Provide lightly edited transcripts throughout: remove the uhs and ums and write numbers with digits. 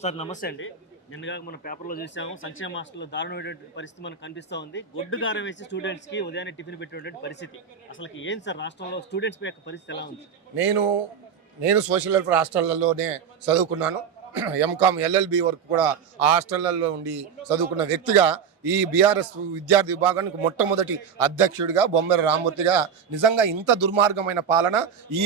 Sir నమస్తే అండి. నిన్నగా మన పేపర్‌లో చూసాము. సంక్షేమ హాస్టల్‌లో దారుణమైనటువంటి పరిస్థితి మనకు కనిపిస్తా ఉంది. గొడ్డు కారం వేసి స్టూడెంట్స్‌కి ఉదయాన్నే టిఫిన్ పెట్టేటువంటి పరిస్థితి. అసలకి ఏంటి సార్ రాష్ట్రంలో స్టూడెంట్స్ యొక్క పరిస్థితి ఎలా ఉంది? నేను నేను సోషల్ వెల్ఫేర్ హాస్టళ్లలోనే చదువుకున్నాను. ఎంకామ్, ఎల్ఎల్బి వరకు కూడా ఆ హాస్టళ్లలో ఉండి చదువుకున్న వ్యక్తిగా ఈ బీఆర్ఎస్ విద్యార్థి విభాగానికి మొట్టమొదటి అధ్యక్షుడిగా బొమ్మెర రామ్మూర్తిగా నిజంగా ఇంత దుర్మార్గమైన పాలన ఈ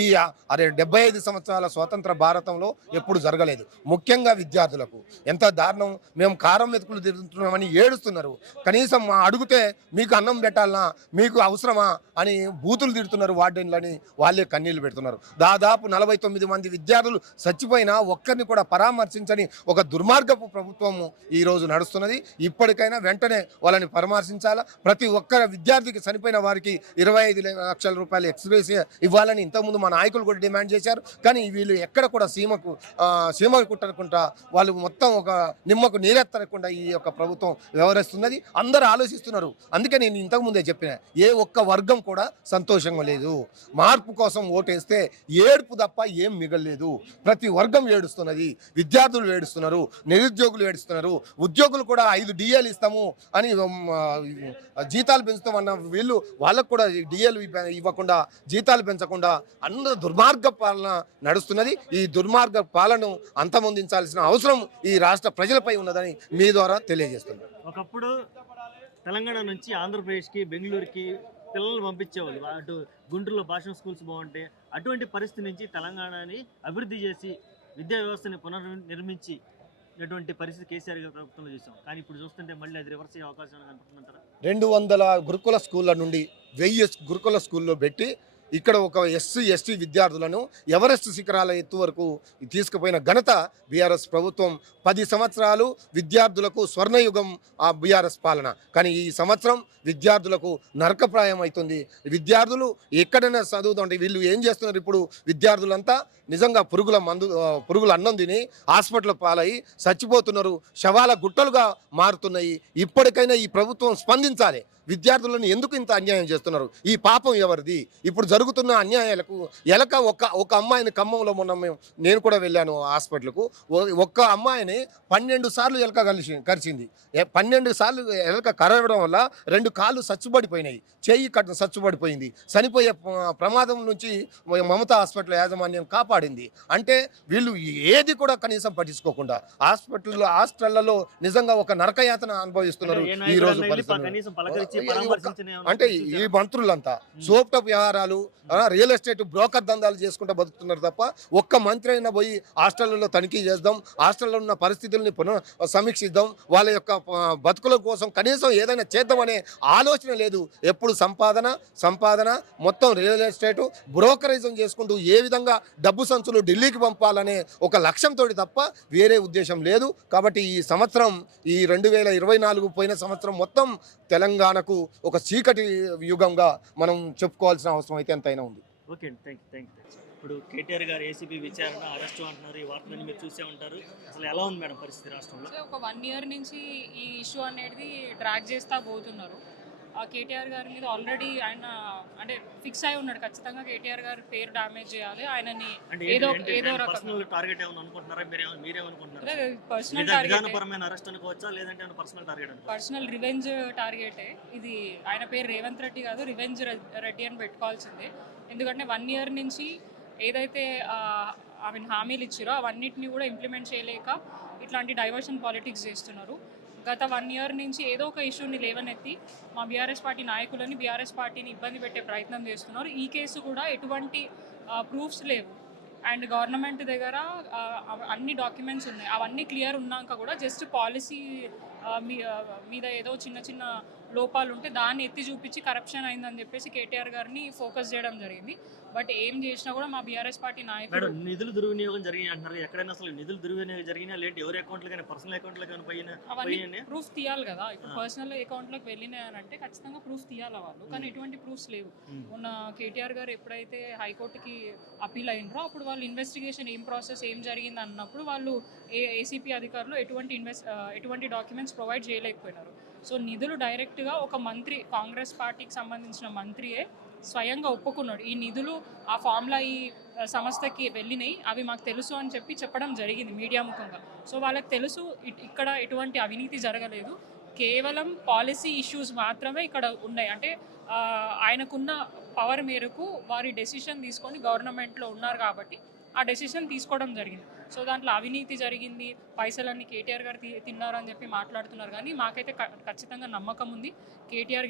75 సంవత్సరాల స్వతంత్ర భారతంలో ఎప్పుడు జరగలేదు. ముఖ్యంగా విద్యార్థులకు ఎంత దారుణం. మేము కారం వెతుకులు తిరుగుతున్నామని ఏడుస్తున్నారు. కనీసం అడిగితే మీకు అన్నం పెట్టాలనా, మీకు అవసరమా అని బూతులు తిడుతున్నారు. వార్డెన్లని వాళ్ళే కన్నీళ్లు పెడుతున్నారు. దాదాపు 49 మంది విద్యార్థులు చచ్చిపోయినా ఒక్కరిని కూడా పరామర్శించని ఒక దుర్మార్గపు ప్రభుత్వం ఈరోజు నడుస్తున్నది. ఇప్పటికైనా వెంటనే వాళ్ళని పరామర్శించాలా. ప్రతి ఒక్క విద్యార్థికి చనిపోయిన వారికి 25 లక్షల రూపాయలు ఎక్స్‌గ్రేషియా ఇవ్వాలని ఇంతకుముందు మా నాయకులు కూడా డిమాండ్ చేశారు. కానీ వీళ్ళు ఎక్కడ కూడా సీమకు కుట్టకుండా వాళ్ళు మొత్తం ఒక నిమ్మకు నీరెత్తకుండా ఈ యొక్క ప్రభుత్వం వ్యవహరిస్తున్నది. అందరూ ఆలోచిస్తున్నారు. అందుకే నేను ఇంతకుముందే చెప్పిన ఏ ఒక్క వర్గం కూడా సంతోషంగా లేదు. మార్పు కోసం ఓటేస్తే ఏడుపు తప్ప ఏం మిగలలేదు. ప్రతి వర్గం ఏడుస్తున్నది. విద్యార్థులు ఏడుస్తున్నారు, నిరుద్యోగులు ఏడుస్తున్నారు. ఉద్యోగులు కూడా 5 డిఏలు ఇస్తాము అని జీతాలు పెంచుతామన్న వీళ్ళు వాళ్ళకు కూడా డిఏలు ఇవ్వకుండా, జీతాలు పెంచకుండా అందరూ దుర్మార్గ పాలన నడుస్తున్నది. ఈ దుర్మార్గ పాలనను అంతమొందించాల్సిన అవసరం ఈ రాష్ట్ర ప్రజలపై ఉన్నదని మీ ద్వారా తెలియజేస్తున్నారు. ఒకప్పుడు తెలంగాణ నుంచి ఆంధ్రప్రదేశ్‌కి, బెంగుళూరుకి పిల్లల్ని పంపించేవాళ్ళు. అటు గుంటూరులో భాషా స్కూల్స్ బాగుంటాయి. అటువంటి పరిస్థితి నుంచి తెలంగాణని అభివృద్ధి చేసి విద్యా వ్యవస్థని పునర్నిర్మించి ఇటువంటి పరిస్థితి కేసీఆర్ గారి ప్రభుత్వంలో చూసాం. కానీ ఇప్పుడు చూస్తుంటే మళ్ళీ అది రివర్స్ అయ్యే అవకాశం కనపడుతుందంటారా? 200 గురుకుల స్కూళ్ళ నుండి 1000 గురుకుల స్కూల్లో పెట్టి ఇక్కడ ఒక ఎస్సీ ఎస్టీ విద్యార్థులను ఎవరెస్ట్ శిఖరాల ఎత్తు వరకు తీసుకుపోయిన ఘనత బీఆర్ఎస్ ప్రభుత్వం. 10 సంవత్సరాలు విద్యార్థులకు స్వర్ణయుగం ఆ బీఆర్ఎస్ పాలన. కానీ ఈ సంవత్సరం విద్యార్థులకు నరకప్రాయం అవుతుంది. విద్యార్థులు ఎక్కడైనా చదువుతుంటే వీళ్ళు ఏం చేస్తున్నారు? ఇప్పుడు విద్యార్థులంతా నిజంగా పురుగుల అన్నం తిని హాస్పిటల్ పాలయ్యి చచ్చిపోతున్నారు. శవాల గుట్టలుగా మారుతున్నాయి. ఇప్పటికైనా ఈ ప్రభుత్వం స్పందించాలి. విద్యార్థులను ఎందుకు ఇంత అన్యాయం చేస్తున్నారు? ఈ పాపం ఎవరిది? ఇప్పుడు జరుగుతున్న అన్యాయాలకు ఒక అమ్మాయిని ఖమ్మంలో నేను కూడా వెళ్ళాను హాస్పిటల్కు. ఒక్క అమ్మాయిని 12 సార్లు ఎలక కరిచింది. 12 సార్లు ఎలక కరవడం వల్ల 2 కాళ్ళు చచ్చుబడిపోయినాయి, చెయ్యి చచ్చుబడిపోయింది. చనిపోయే ప్రమాదం నుంచి మమతా హాస్పిటల్ యాజమాన్యం కాపాడింది. అంటే వీళ్ళు ఏది కూడా కనీసం పట్టించుకోకుండా హాస్టళ్లలో నిజంగా ఒక నరకయాతన అనుభవిస్తున్నారు ఈ రోజు పరిస్థితులు. అంటే ఈ మంత్రులంతా సోప్ టాప్ వ్యవహారాలు, రియల్ ఎస్టేట్ బ్రోకర్ దందాలు చేసుకుంటూ బతుకుతున్నారు తప్ప ఒక్క మంత్రి అయినా పోయి హాస్టళ్లలో తనిఖీ చేద్దాం, హాస్టల్లో ఉన్న పరిస్థితుల్ని సమీక్షిద్దాం, వాళ్ళ యొక్క బతుకుల కోసం కనీసం ఏదైనా చేద్దామనే ఆలోచన లేదు. ఎప్పుడు సంపాదన మొత్తం రియల్ ఎస్టేట్ బ్రోకరైజం చేసుకుంటూ ఏ విధంగా డబ్బు సంచులు ఢిల్లీకి పంపాలనే ఒక లక్ష్యంతో తప్ప వేరే ఉద్దేశం లేదు. కాబట్టి ఈ సంవత్సరం, ఈ 2024 పోయిన సంవత్సరం మొత్తం తెలంగాణకు ఒక చీకటి యుగంగా మనం చెప్పుకోవాల్సిన అవసరం అయితే ఎంతైనా ఉంది. ఓకే అండి, థ్యాంక్ యూ. ఇప్పుడు కేటీఆర్ గారు ఏసీబీ విచారణ, అరెస్టు అంటున్నారు. ఈ వార్తలన్నీ మీరు చూసే ఉంటారు. అసలు ఎలా ఉంది మేడం పరిస్థితి రాష్ట్రంలో? ఒక 1 ఇయర్ నుంచి ఈ ఇష్యూ అనేది డ్రాగ్ చేస్తూ పోతున్నారు. ఆ కేటీఆర్ గారి మీద ఆల్రెడీ ఆయన అంటే ఫిక్స్ అయి ఉన్నాడు. ఖచ్చితంగా కేటీఆర్ గారి పేరు డ్యామేజ్ చేయాలి, ఆయనని ఏదో పర్సనల్ టార్గెట్ ఏమైనా అనుకుంటున్నారా? మీరేమనుకుంటున్నారా? పర్సనల్ టార్గెట్, విధానపరమైన అరెస్ట్ అనుకోవచ్చా, లేదంటే పర్సనల్ టార్గెట్? పర్సనల్ రివెంజ్ టార్గెటే ఇది. ఆయన పేరు రేవంత్ రెడ్డి కాదు, రివెంజ్ రెడ్డి అని పెట్టుకోవాల్సిందే. ఎందుకంటే 1 ఇయర్ నుంచి ఏదైతే హామీలు ఇచ్చారో అవన్నిటిని కూడా ఇంప్లిమెంట్ చేయలేక ఇట్లాంటి డైవర్షన్ పాలిటిక్స్ చేస్తున్నారు. గత 1 ఇయర్ నుంచి ఏదో ఒక ఇష్యూని లేవనెత్తి మా బీఆర్ఎస్ పార్టీ నాయకులని, బీఆర్ఎస్ పార్టీని ఇబ్బంది పెట్టే ప్రయత్నం చేస్తున్నారు. ఈ కేసు కూడా ఎటువంటి ప్రూఫ్స్ లేవు అండ్ గవర్నమెంట్ దగ్గర అన్ని డాక్యుమెంట్స్ ఉన్నాయి. అవన్నీ క్లియర్ ఉన్నాక కూడా జస్ట్ పాలసీ మీద ఏదో చిన్న లోపాలు ఉంటే దాన్ని ఎత్తి చూపించి కరప్షన్ అయిందని చెప్పేసి కేటీఆర్ గారిని ఫోకస్ చేయడం జరిగింది. బట్ ఏం చేసినా కూడా మా బీఆర్ఎస్ పార్టీ నాయకులు నిధులు దుర్వినియోగం జరిగినాయి అంటున్నారు. ఎక్కడైనా అసలు నిధులు దుర్వినియోగం జరిగినా, లేదంటే ఎవరి అకౌంట్లో కానీ పర్సనల్ అకౌంట్లో కానీ అవన్నీ ప్రూఫ్ తీయాలి కదా. ఇప్పుడు పర్సనల్ అకౌంట్లోకి వెళ్ళినాయని అంటే ఖచ్చితంగా ప్రూఫ్ తీయాలి వాళ్ళు. కానీ ఎటువంటి ప్రూఫ్స్ లేవు. మొన్న కేటీఆర్ గారు ఎప్పుడైతే హైకోర్టుకి అపీల్ అయినరో అప్పుడు వాళ్ళు ఇన్వెస్టిగేషన్ ఏం ప్రాసెస్ ఏం జరిగింది అన్నప్పుడు వాళ్ళు ఏసీపీ అధికారులు ఎటువంటి డాక్యుమెంట్స్ ప్రొవైడ్ చేయలేకపోయినారు. సో నిధులు డైరెక్ట్గా ఒక మంత్రి, కాంగ్రెస్ పార్టీకి సంబంధించిన మంత్రియే స్వయంగా ఒప్పుకున్నాడు. ఈ నిధులు ఆ ఫామ్లో ఈ సంస్థకి వెళ్ళినాయి, అవి మాకు తెలుసు అని చెప్పడం జరిగింది మీడియా ముఖంగా. సో వాళ్ళకి తెలుసు ఇక్కడ ఎటువంటి అవినీతి జరగలేదు, కేవలం పాలసీ ఇష్యూస్ మాత్రమే ఇక్కడ ఉన్నాయి. అంటే ఆయనకున్న పవర్ మేరకు వారి డెసిషన్ తీసుకొని గవర్నమెంట్లో ఉన్నారు కాబట్టి ఆ డెసిషన్ తీసుకోవడం జరిగింది. సో దాంట్లో అవినీతి జరిగింది, పైసలన్నీ కేటీఆర్ గారు తిన్నారని చెప్పి మాట్లాడుతున్నారు. కానీ మాకైతే ఖచ్చితంగా నమ్మకం ఉంది కేటీఆర్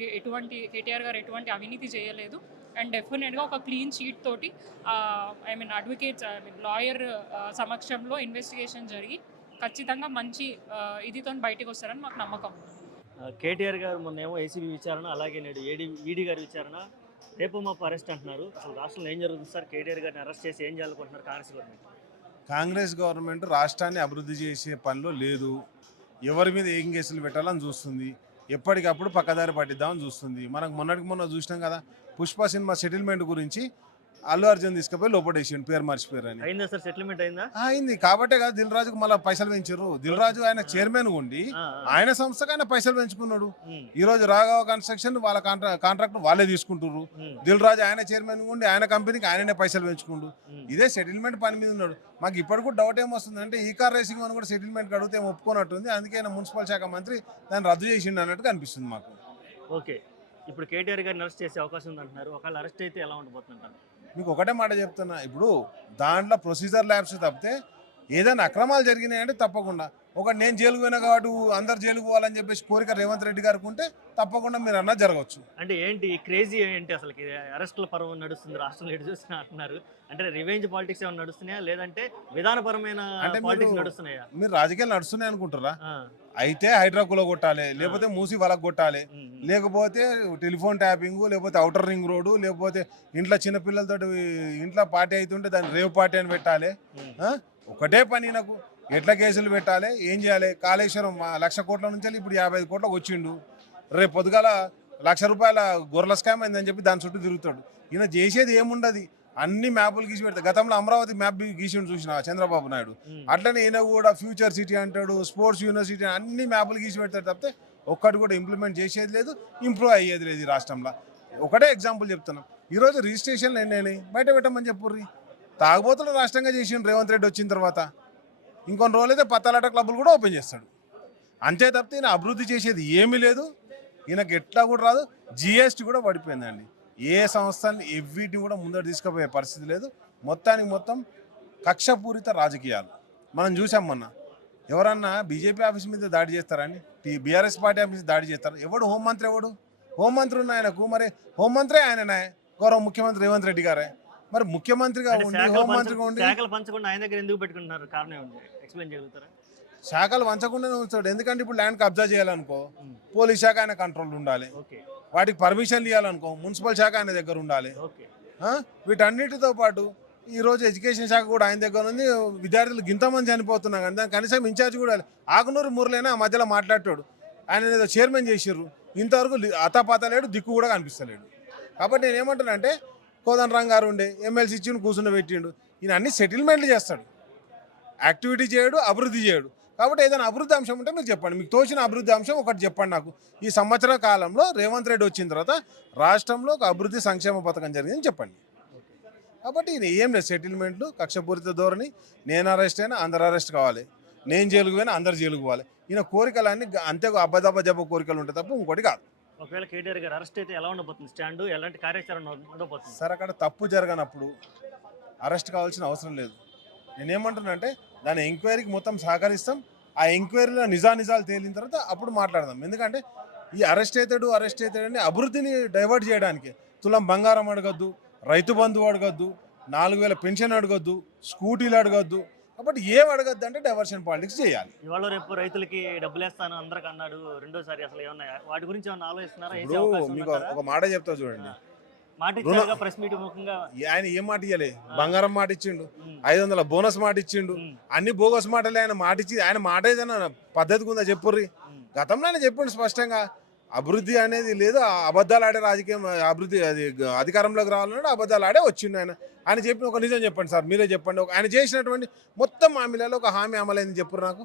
గారు ఎటువంటి అవినీతి చేయలేదు. అండ్ డెఫినెట్గా ఒక క్లీన్ చీట్ తోటి అడ్వకేట్స్ లాయర్ సమక్షంలో ఇన్వెస్టిగేషన్ జరిగి ఖచ్చితంగా మంచి ఇదితో బయటకు వస్తారని మాకు నమ్మకం. కేటీఆర్ గారు మొన్నేమో ఏసీబీ విచారణ, అలాగే నేడు ఈడీ గారి విచారణ, రేపు మాపు అరెస్ట్ అంటున్నారు. అసలు రాష్ట్రంలో ఏం జరుగుతుంది సార్? కేటీఆర్ గారిని అరెస్ట్ చేసి ఏం చేయాలనుకుంటున్నారు కాంగ్రెస్ గవర్నమెంట్ రాష్ట్రాన్ని అభివృద్ధి చేసే పనిలో లేదు. ఎవరి మీద ఏం కేసులు పెట్టాలని చూస్తుంది, ఎప్పటికప్పుడు పక్కదారి పట్టిద్దామని చూస్తుంది. మనకు మొన్న చూసినాం కదా, పుష్ప సినిమా సెటిల్మెంట్ గురించి అల్లు అర్జున్ తీసుకుపోయి లోపడేసిండు, పేరు మర్చిపోయారు అని. అయిందా సార్? సెటిల్మెంట్ అయిందా? అయింది కాబట్టే కదా దిల్ రాజుకు మళ్ళీ పైసలు పెంచారు. దిల్ రాజు ఆయన చైర్మన్ ఉండి ఆయన సంస్థకు ఆయన పైసలు పెంచుకున్నాడు. ఈ రోజు రాఘవ కన్స్ట్రక్షన్ వాళ్ళ కాంట్రాక్ట్ వాళ్ళే తీసుకుంటారు. దిల్ రాజు ఆయన చైర్మన్ ఉండి ఆయన కంపెనీకి ఆయననే పైసలు పెంచుకుంటూ ఇదే సెటిల్మెంట్ పని మీద ఉన్నాడు. మాకు ఇప్పటికి కూడా డౌట్ ఏమొస్తుంది అంటే ఈ కార్ రేసింగ్ అని కూడా సెటిల్మెంట్ అడిగితే ఒప్పుకున్నట్టుంది. అందుకే ఆయన మున్సిపల్ శాఖ మంత్రి దాన్ని రద్దు చేసిండు అన్నట్టుగా అనిపిస్తుంది మాకు. ఓకే, ఇప్పుడు కేటీఆర్ గారిని అరెస్ట్ చేసే అవకాశం ఉంది అంటున్నారు. ఒకవేళ అరెస్ట్ అయితే ఎలా ఉండబోతుంటారు? మీకు ఒకటే మాట చెప్తున్నా, ఇప్పుడు దాంట్లో ప్రొసీజర్ ల్యాబ్స్ తప్పితే ఏదైనా అక్రమాలు జరిగినాయంటే తప్పకుండా నేను జైలుకు పోయినా కాబట్టి అందరు జైలుకు పోవాలని చెప్పేసి కోరిక రేవంత్ రెడ్డి గారికి ఉంటే తప్పకుండా మీరు అన్నది జరగవచ్చు. అంటే ఏంటి క్రేజీ ఏంటి అసలు? అరెస్టుల పర్వం నడుస్తుంది రాష్ట్రంలో, ఎటు చూసినా అంటున్నారు. అంటే రివెంజ్ పాలిటిక్స్ ఏమైనా నడుస్తున్నాయా, లేదంటే విధానపరమైన పాలిటిక్స్ నడుస్తున్నాయా? మీరు రాజకీయాలు నడుస్తున్నాయి అనుకుంటారా? అయితే హైడ్రాకులో కొట్టాలి, లేకపోతే మూసి వాళ్ళకు కొట్టాలి, లేకపోతే టెలిఫోన్ ట్యాపింగ్, లేకపోతే ఔటర్ రింగ్ రోడ్డు, లేకపోతే ఇంట్లో చిన్నపిల్లలతో ఇంట్లో పార్టీ అవుతుంటే దాన్ని రేవ్ పార్టీ అని పెట్టాలి. ఒకటే పని నాకు, ఎట్లా కేసులు పెట్టాలి, ఏం చేయాలి. కాళేశ్వరం 1,00,000 కోట్ల నుంచి ఇప్పుడు 55 కోట్లకు వచ్చిండు. రేపు పొద్దుగాల 1,00,000 రూపాయల గొర్రెల స్కామ్ అయిందని చెప్పి దాని చుట్టూ తిరుగుతాడు. ఈయన చేసేది ఏముండదు, అన్ని మ్యాపులు గీసి పెడతాడు. గతంలో అమరావతి మ్యాప్ గీసిండు చూసిన చంద్రబాబు నాయుడు. అట్లనే ఈయన కూడా ఫ్యూచర్ సిటీ అంటాడు, స్పోర్ట్స్ యూనివర్సిటీ, అన్ని మ్యాపులు గీసి పెడతాడు తప్పితే ఒక్కటి కూడా ఇంప్లిమెంట్ చేసేది లేదు, ఇంప్రూవ్ అయ్యేది లేదు ఈ రాష్ట్రంలో. ఒకటే ఎగ్జాంపుల్ చెప్తున్నాం, ఈరోజు రిజిస్ట్రేషన్లు ఎన్ని బయట పెట్టమని చెప్పుర్రి. తాగుబోతులు రాష్ట్రంగా చేసిండు రేవంత్ రెడ్డి వచ్చిన తర్వాత. ఇంకొన్ని రోజులైతే పత్తాలాట క్లబ్బులు కూడా ఓపెన్ చేస్తాడు. అంతే తప్పితే ఈయన అభివృద్ధి చేసేది ఏమీ లేదు, ఈయనకు ఎట్లా కూడా రాదు. జిఎస్టీ కూడా పడిపోయిందండి. ఏ సంస్థని ఎవ్విటిని కూడా ముందర తీసుకుపోయే పరిస్థితి లేదు. మొత్తానికి మొత్తం కక్షపూరిత రాజకీయాలు మనం చూసాం. మొన్న ఎవరన్నా బీజేపీ ఆఫీస్ మీద దాడి చేస్తారని బీఆర్ఎస్ పార్టీ ఆఫీస్ దాడి చేస్తారు. ఎవడు హోంమంత్రి? ఎవడు హోంమంత్రి ఉన్న ఆయనకు? మరి హోంమంత్రి ఆయననే, గౌరవ ముఖ్యమంత్రి రేవంత్ రెడ్డి గారే. మరి ముఖ్యమంత్రిగా ఉండి హోంమంత్రిగా ఉండి శాఖలు పంచకుండా ఆయన దగ్గర ఎందుకు పెట్టుకుంటున్నారు? కారణం ఏముంది, ఎక్స్ప్లెయిన్ చేయగలుగుతారా? శాఖలు వంచకుండానే ఉంచాడు. ఎందుకంటే ఇప్పుడు ల్యాండ్ కబ్జా చేయాలనుకో పోలీస్ శాఖ ఆయన కంట్రోల్ ఉండాలి, వాటికి పర్మిషన్లు ఇవ్వాలనుకో మున్సిపల్ శాఖ ఆయన దగ్గర ఉండాలి. వీటన్నిటితో పాటు ఈరోజు ఎడ్యుకేషన్ శాఖ కూడా ఆయన దగ్గర ఉంది. విద్యార్థులు గింతమంది చనిపోతున్నా కానీ దాని కనీసం ఇన్ఛార్జ్ కూడా ఆకునూరు మురళైనా ఆ మధ్యలో మాట్లాడాడు. ఆయన ఏదో చైర్మన్ చేసిర్రు, ఇంతవరకు అతాపాత లేడు, దిక్కు కూడా కనిపిస్తలేడు. కాబట్టి నేను ఏమంటానంటే కోదండ రంగ్ గారు ఉండే ఎమ్మెల్సీ ఇచ్చి కూర్చుని పెట్టిండు. ఈయన అన్ని సెటిల్మెంట్లు చేస్తాడు, యాక్టివిటీ చేయడు, అభివృద్ధి చేయడు. కాబట్టి ఏదైనా అభివృద్ధి అంశం ఉంటే మీరు చెప్పండి, మీకు తోచిన అభివృద్ధి అంశం ఒకటి చెప్పండి నాకు. ఈ సంవత్సర కాలంలో రేవంత్ రెడ్డి వచ్చిన తర్వాత రాష్ట్రంలో ఒక అభివృద్ధి సంక్షేమ పథకం జరిగిందని చెప్పండి. కాబట్టి ఈయన ఏం లేదు, సెటిల్మెంట్లు, కక్షపూరిత ధోరణి. నేను అరెస్ట్ అయినా అందరు అరెస్ట్ కావాలి, నేను జైలుకు పోయినా అందరు జైలుకు పోవాలి. ఈయన కోరికలన్నీ అంతే అబ్బదబ్బ కోరికలు ఉంటాయి తప్ప ఇంకోటి కాదు. ఒకవేళ కేటీఆర్ గారు అరెస్ట్ అయితే ఎలా ఉండబోతుంది స్టాండ్, ఎలాంటి కార్యాచరణ ఉండబోతుంది? సార్ అక్కడ తప్పు జరగనప్పుడు అరెస్ట్ కావాల్సిన అవసరం లేదు. నేనేమంటున్నానంటే దాని ఎంక్వైరీకి మొత్తం సహకరిస్తాం. ఆ ఎంక్వైరీలో నిజాలు తేలిన తర్వాత అప్పుడు మాట్లాడదాం. ఎందుకంటే ఈ అరెస్ట్ అవుతాడని అభివృద్ధిని డైవర్ట్ చేయడానికి తులం బంగారం అడగద్దు, రైతు బంధువు అడగద్దు, 4,000 పెన్షన్ అడగద్దు, స్కూటీలు అడగద్దు. కాబట్టి ఏం అడగద్దు అంటే డైవర్షన్ పాలిటిక్స్ చేయాలి. ఇవాళ రేపు రైతులకి డబ్బులు వేస్తాను అందరికి అన్నాడు, రెండోసారి అసలు ఏమన్నా వాటి గురించి ఏమన్నా ఆలోచిస్తున్నారా? మీకు ఒక మాట చెప్తా చూడండి, ప్రెస్ మీట్ ముఖంగా ఆయన ఏం మాట ఇయ్యలే, బంగారం మాట ఇచ్చిండు, 500 బోనస్ మాట ఇచ్చిండు, అన్ని బోగస్ మాటలే. ఆయన మాట ఇచ్చి ఆయన మాట ఏదైనా పద్ధతిగా ఉందా చెప్పుర్రి. గతంలో ఆయన చెప్పిండు స్పష్టంగా, అభివృద్ధి అనేది లేదు, అబద్ధాలు ఆడే రాజకీయం, అభివృద్ధి అది అధికారంలోకి రావాలన్నాడు, అబద్ధాలు ఆడే వచ్చిండు ఆయన. ఆయన చెప్పిన ఒక నిజం చెప్పండి సార్, మీరే చెప్పండి. ఆయన చేసినటువంటి మొత్తం హామీలలో ఒక హామీ అమలైంది చెప్పురు నాకు.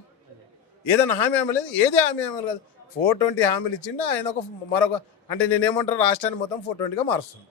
ఏదైనా హామీ అమలేదు, ఏదే హామీ అమలు కాదు. 420 హామీలు ఇచ్చిండు ఆయన. మరొక అంటే నేనేమంటారు, రాష్ట్రాన్ని మొత్తం 420గా మారుస్తుంది.